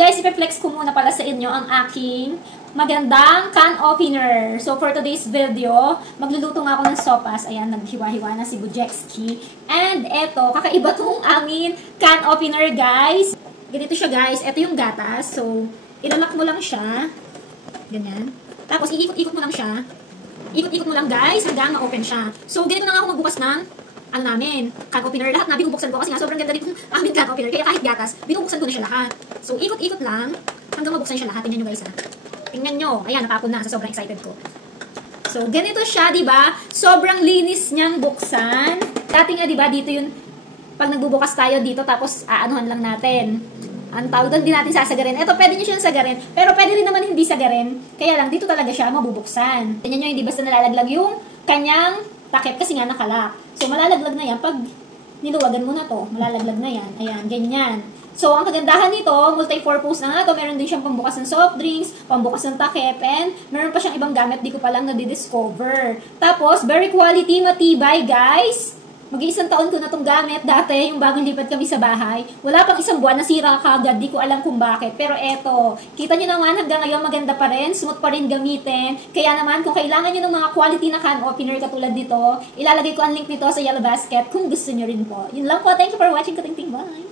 guys, i-flex ko muna pala sa inyo ang aking magandang can opener. So for today's video, magluluto nga ako ng sopas. Ayan, naghiwa-hiwa na si Bujexki. And eto, kakaiba tong aming can opener guys. Ganito siya guys, eto yung gatas. So, ilalak mo lang siya. Ganyan. Tapos iikot-ikot mo lang siya. Ikot-ikot mo lang guys hanggang ma-open siya. So, ganito na nga ako magbukas ng ano namin, can opener. Lahat na binubuksan ko kasi nga sobrang ganda dito aming can opener. Kaya kahit gatas, binubuksan ko na siya lahat. So, ikot-ikot lang hanggang mabuksan siya lahat. Tingnan nyo guys ha. Tingnan nyo. Ayan, natapon na sa sobrang excited ko. So, ganito siya, di ba? Sobrang linis niyang buksan. Dati nga, di ba, dito yung pag nagbubukas tayo dito, tapos aanuhan lang natin. Ang tawag doon, di natin sasagarin. Ito, pwede nyo siyang sagarin. Pero pwede rin naman hindi sagarin. Kaya lang, dito talaga siya mabubuksan. Tingnan nyo, hindi basta nalalaglag yung kanyang takip kasi nga nakalak. So, malalaglag na yan. Pag niluwagan mo na to, malalaglag na yan. Ayan, ganyan. So, ang kagandahan nito, multi-purpose na nga to. Meron din siyang pambukas ng soft drinks, pambukas ng takip, and meron pa siyang ibang gamit. Di ko pa lang nadidiscover. Tapos, very quality, matibay, guys. Mag-iisang taon ko na itong gamit. Dati, yung bagong lipat kami sa bahay, wala pang isang buwan, nasira kagad. Di ko alam kung bakit. Pero eto, kita nyo naman hanggang ngayon maganda pa rin. Smooth pa rin gamitin. Kaya naman, kung kailangan nyo ng mga quality na can opener katulad dito, ilalagay ko ang link nito sa yellow basket kung gusto nyo rin po. Yun lang po. Thank you for watching. Kating-ting. Bye!